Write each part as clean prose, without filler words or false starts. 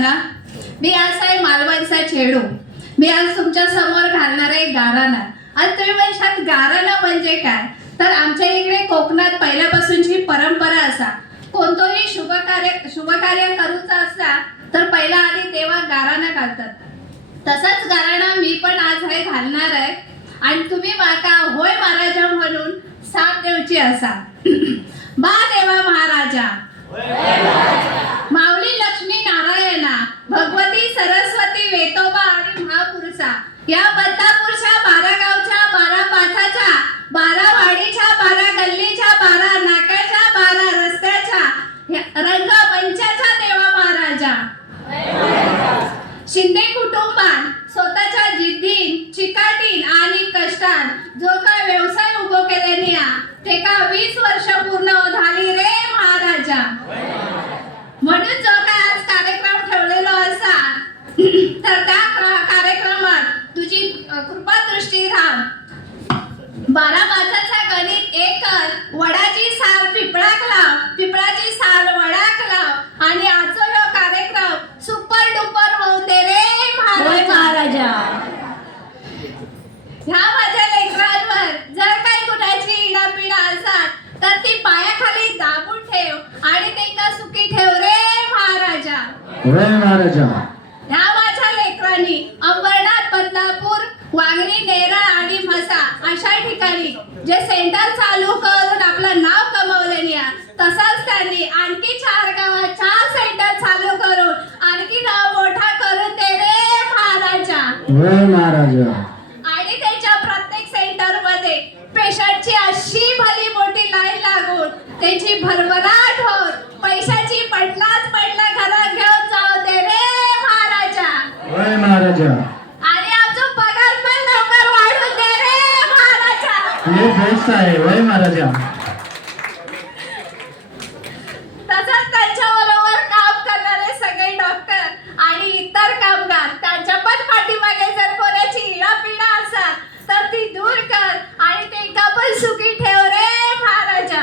मी आज आहे मालवणचा चेडू. मी आज तुमच्या समोर घालणार आहे गाराणा. आज तुम्ही म्हणशाल गाराणा म्हणजे काय, तर आमच्या इकडे कोकणात पहिल्यापासूनची परंपरा असा, कोणतंही शुभकार्य करूचा असला तर पहिला आधी देवा गाराणा घालतात. तसाच गाराणा मी पण आज आहे घालणार आहे. आणि तुम्ही माका होय महाराजा म्हणून साथ देऊची असा. बा देवा महाराजा, माऊली लक्ष्मी नारायणा, भगवती सरस्वती, वेतोबा आणि महापुरुषा, या बदलापूरच्या 12 गावच्या 12 पाथाच्या 12 वाडीच्या 12 गल्लीच्या 12 नाक्याच्या 12 रस्त्याच्या रंगमंचाच्या देवा महाराजा. शिंदे कुटुंबान स्वतःच्या जिद्दीन, चिकाटीन आणि कष्टान जो काय व्यवसाय उभो केल्यानी ते का 20 वर्ष पूर्ण झाली रे महाराजा. म्हणून जो काय आज कार्यक्रम ठेवलेला असा, तर त्या कार्यक्रमात तुझी कृपा दृष्टी राह. 12 मासाचा गणित एक कर, वडाची साल पिपळाक लाव, पिपळाची साल वडाक लाव, आणि आजचा हा कार्यक्रम सुपर डुपर होऊन दे रे महाराजा. ह्या माझ्या लेकरांवर जर काही कुणाची इडापिडा असतात तर ती पायाखाली दाबून ठेव आणि त्यांना सुखी ठेव रे महाराजा. ह्या माझ्या लेकरांनी अंबरनाथ, बदलापूर, वांगणी, नेरळ आणि म्हसा अशा ठिकाणी जे सेंटर चालू करून आपलं नाव कमवलेली आहे, तसाच त्यांनी आणखी 4 गावात 4 सेंटर चालू करून आणखी नाव मोठा करून दे रे महाराजा. आणि त्याच्या प्रत्येक सेंटर मध्ये पेशंटची अशी भली मोठी लाईन लागून त्याची भरभराट होत पैशाची पडलाच पडला घरात घेऊन जाऊ दे रे महाराजा. आणि आमचा पगार पण लवकर वाढून दे रे महाराजा. तसंच त्यांच्याबरोबर काम करणारे सगळे डॉक्टर आणि इतर कामगार, त्यांच्या पण पाठीमागे जर कोणाची इडापिडा असतात तर ती दूर कर आणि त्यांना पण सुखी ठेव रे महाराजा.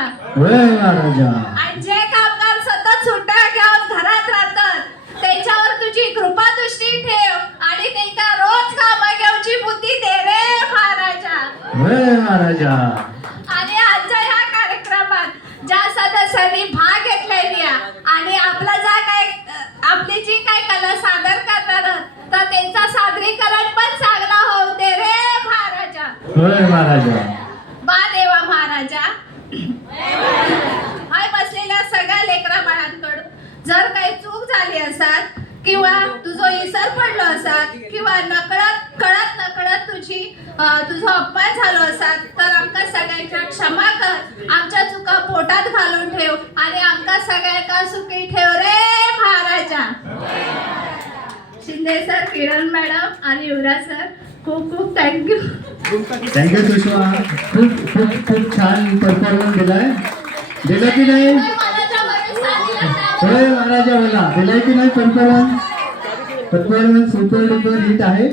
आणि जे कामगार सतत सुट्ट्या घेऊन घरात राहतात त्यांच्यावर तुझी कृपा दृष्टी ठेव आणि त्यांना रोज कामा घेऊची बुद्धी दे रे महाराजा. आणि आजच्या ह्या कार्यक्रमात ज्या सदस्यांनी भाग घेतलेली आणि आपला आपली जी काय कला सादर करणार तर त्यांचा सादरीकरण पण चांगला होऊ दे रे महाराजा. बा देवा महाराजा. हाय बसलेल्या सगळ्या लेकरा बाळांकडून जर काही चूक झाली असतात किंवा तुझं इसर पडलो असतात किंवा कळत नकळत तुझा अपमान झालो असतात तर आमका सगळ्यांच्या क्षमा कर. आमच्या चुका पोटात घालून ठेव आणि आमका सगळ्यांका सुखी ठेव रे महाराजा. शिंदे सर, किरण मॅडम आणि युवराज सर, खूप खूप थँक्यू. सुषमा. खूप छान परफॉर्मन्स दिलाय. दिला की नाही महाराजा? मला दिलाय की नाही परफॉर्मन्स? सुपर डुपर हिट आहे.